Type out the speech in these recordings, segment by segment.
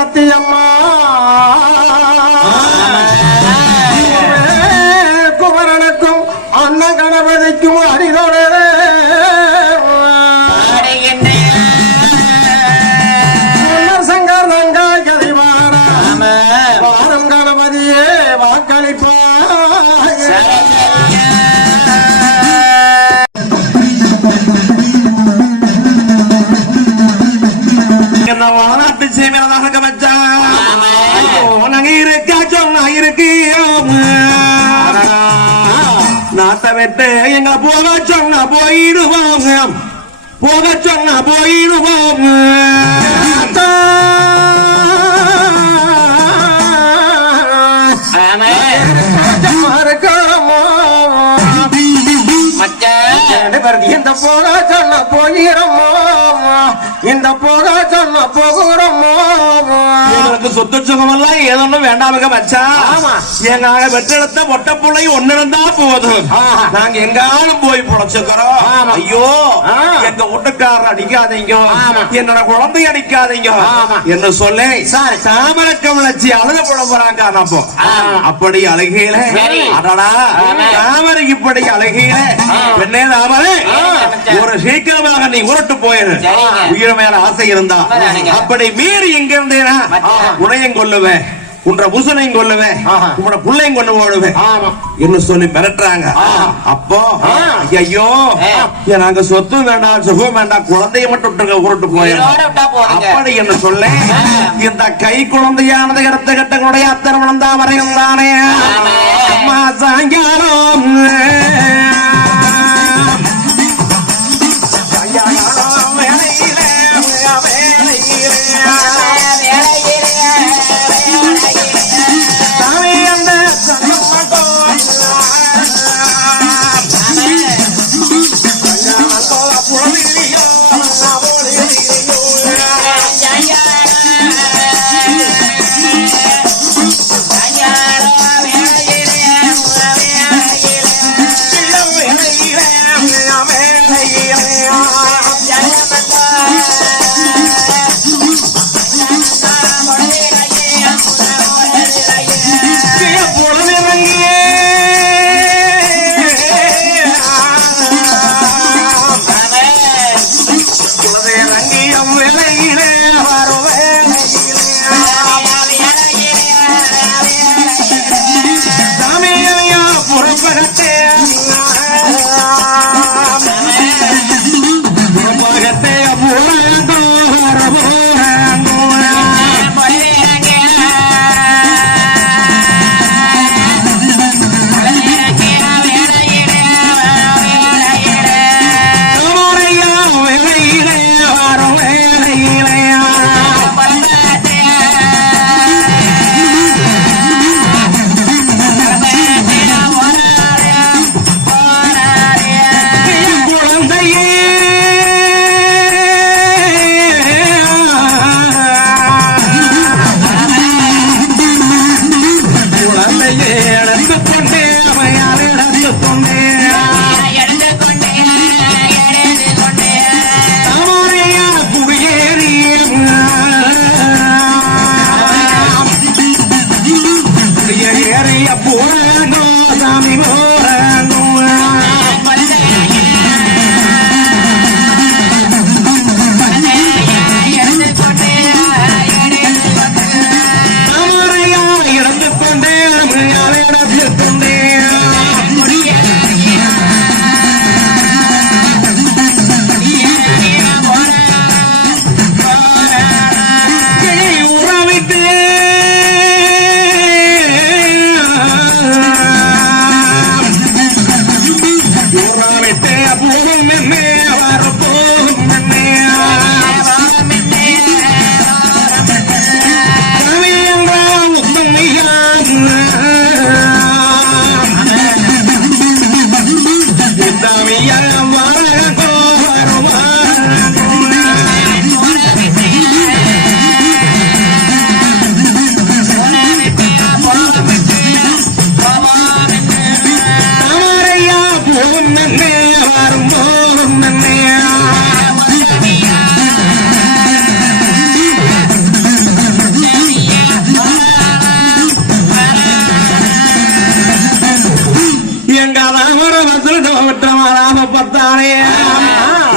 சத்தியம்மா குமரனுக்கும் அண்ணன் கணபதிக்கும் அடிதோட சங்கர் தங்காய் கதிவார வாரம் கணபதியே வாக்களிப்பா வானாட்டு சேமியதாக வச்சா இருக்கா சொன்னா இருக்கு நாட்டை விட்டு எங்க போக சொன்னா போயிடுவாங்க போக சொன்னா போயிடுவாங்க இந்த போக சொன்ன போகிறோமோ இந்த போக சொன்ன போகிறோமோ சொத்து சுகமெல்லாம் ஏதோ வேண்டாமுக வச்சா எங்க வெற்றெடுத்த மொட்டை பிள்ளை ஒண்ணு இருந்தா போதும் நாங்க எங்காலும் போய் பொழைச்சுக்கிறோம் ஐயோ எங்க வீட்டுக்காரர் அடிக்காதீங்க என்னோட குழந்தை அடிக்காதீங்க என்று சொல்லி தாமரை கமலச்சி அழுத போட போறாங்க அப்போ அப்படி அழுகையில அடடா தாமரை இப்படி அழுகையில பெண்ணே தாமரை ஒரு சீக்கிரமாக நீ உருட்டு போயிரு உயிர் மேல ஆசை இருந்தா அப்படி மீறி எங்க இருந்தேனா உனையும் கொல்லுவேன் உன்ற புசனையும் கொல்லுவேன் உன்னோட பிள்ளையும் கொண்டு போடுவேன் என்று சொல்லி மிரட்டுறாங்க அப்போ ஐயோ நாங்க சொத்து வேண்டாம் சுகம் வேண்டாம் குழந்தைய மட்டும் உருட்டு போயிடும் அப்படி என்று சொல்ல இந்த கை குழந்தையானது இடத்த கட்டங்களுடைய அத்தர் வளர்ந்தா வரையும் தானே அம்மா சாயங்காலம்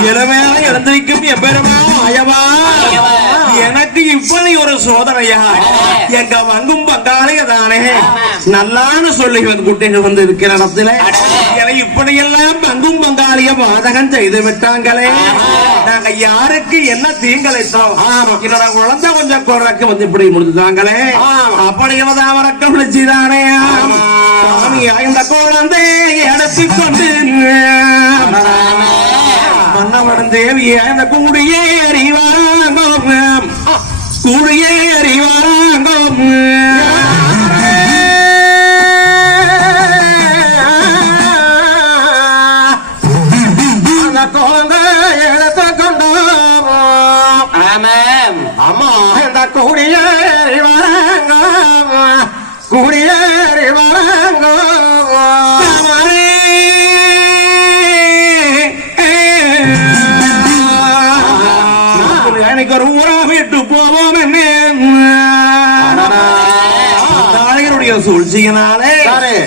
இளமையாக எழுந்திருக்கும் எப்பெருமா மாயவா எனக்கு இப்படி ஒரு சோதனையா எங்க வங்கும் பங்காளிக தானே நல்லான்னு சொல்லி குட்டைகள் வந்து இருக்கிற இடத்துல இப்படியெல்லாம் பங்கும் பங்காளிய பாதகம் செய்து விட்டாங்களே நாங்க யாருக்கு என்ன தீங்களைத்தோம் என்னோட குழந்தை கொஞ்சம் குறைக்க வந்து இப்படி முடிஞ்சுதாங்களே அப்படியேதான் அவரக்க விழிச்சுதானே இந்த குழந்தை எடுத்துக்கொண்டு மன்னவன் தேவிய இந்த கூடியேறி வாங்கும் கூடியேறி வாங்கும் அந்த குழந்தை எடுத்துக்கொண்டோம் அம்மா இந்த கூடியேறி வாங்கும் கூடியேறி வாங்கும் ஒரு ஊரா விட்டு போவோம் என்னுடைய சூழ்ச்சியினாலே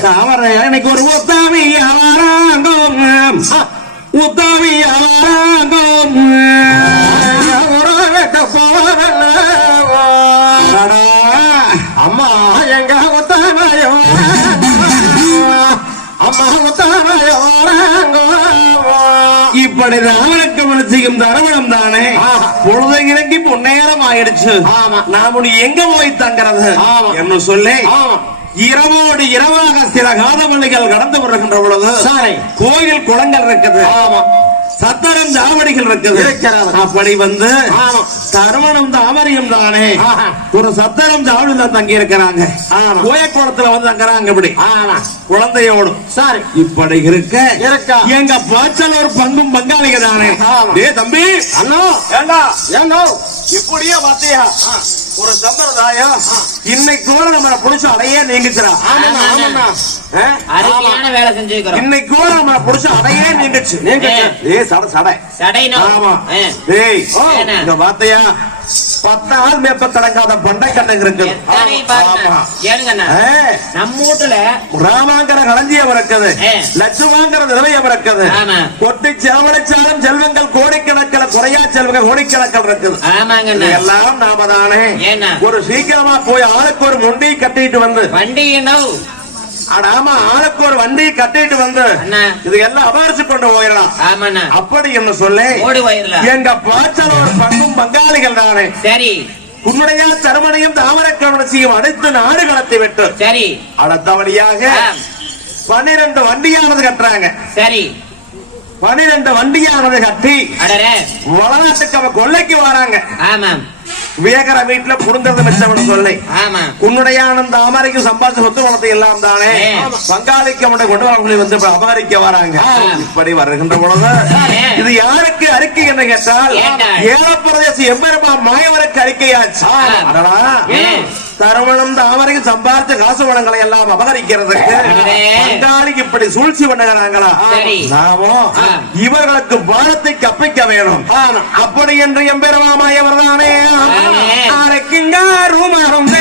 தாமரை எனக்கு ஒரு உத்தாமியாராங்கும் உத்தாமியாராங்கும் அம்மா எங்க உத்தாமையோ அம்மா உத்தாமையோ இப்படி ராமனுக்கு மனுஷிக்கும் தரவணம் தானே பொழுது இறங்கி பொன்னேரம் ஆயிடுச்சு நாம எங்க போய் தங்கிறது என்று சொல்லி இரவோடு இரவாக சில காதமணிகள் கடந்து வருகின்ற பொழுது கோயில் குளங்கள் இருக்குது சத்தரம் ஜாவடிகள் இருக்குது அப்படி வந்து தருமணம் தாமரையும் தானே ஒரு சத்தரம் ஜாவடி தான் தங்கி இருக்கிறாங்க கோயக்குளத்துல வந்து தங்குறாங்க இப்படி குழந்தையோடு சாரி இப்படி இருக்க எங்க பாச்சல் ஒரு பங்கும் பங்காளிக தானே ஏ தம்பி அண்ணா ஏண்டா ஏண்டோ இப்படியே பாத்தியா ஒரு சம்பிரதாயம் இன்னைக்கு கூட நம்ம புடிச்சு அடையே நீங்கிச்சுரா வேலை செஞ்சுக்கிறோம் இன்னைக்கு கூட நம்ம புடிச்சு அடையே நீங்கிச்சு பாத்தையா 10 ஆள் மேப்ப கடங்காத பண்டை கண்டங்க இருக்கு நம்ம வீட்டுல ராமாங்கிற களஞ்சியம் இருக்குது லட்சுமாங்கிற நிலையம் இருக்குது கொட்டி செலவழிச்சாலும் செல்வங்கள் கோடிக்கணக்கில் குறையா செல்வங்கள் கோடிக்கணக்கில் இருக்குது எல்லாம் நாம தானே ஒரு சீக்கிரமா போய் ஆளுக்கு ஒரு முண்டி கட்டிட்டு வந்து வண்டி ஆமா ஆளுக்கு ஒரு வண்டி கட்டிட்டு வந்து இது எல்லாம் அபகரிச்சு கொண்டு போயிடலாம் அப்படி என்ன சொல்லி எங்க பாச்சல் ஒரு பங்கும் பங்காளிகள் தானே சரி உன்னுடைய தருமனையும் தாமரை கவனத்தையும் அனைத்து நாடு கடத்தி விட்டு சரி அடுத்த வழியாக 12 வண்டியானது கட்டுறாங்க சரி 12 வண்டியானது கட்டி வளநாட்டுக்கு அவ கொள்ளைக்கு வராங்க விவேகர வீட்டுல புரிந்தது மிச்சம் சொல்லி உன்னுடைய ஆனந்த அமெரிக்க சம்பாதிச்ச சொத்து குணத்தை எல்லாம் தானே பங்காளிக்கு அவனை கொண்டு அவங்களை வந்து அபகரிக்க வராங்க இப்படி வருகின்ற பொழுது இது யாருக்கு அறிக்கை என்று கேட்டால் ஏலப்பிரதேச எம்பெருமா மாயவருக்கு அறிக்கையாச்சு தருமணம் தாமரைக்கு சம்பாதிச்ச காசு வளங்களை எல்லாம் அபகரிக்கிறதுக்கு பங்காளிக்கு இப்படி சூழ்ச்சி பண்ணுகிறாங்களா நாமோ இவர்களுக்கு பாரத்தை கப்பிக்க வேணும் அப்படி என்று எம்பெருமா மாயவர் தானே அரைக்குங்க ரூமரம்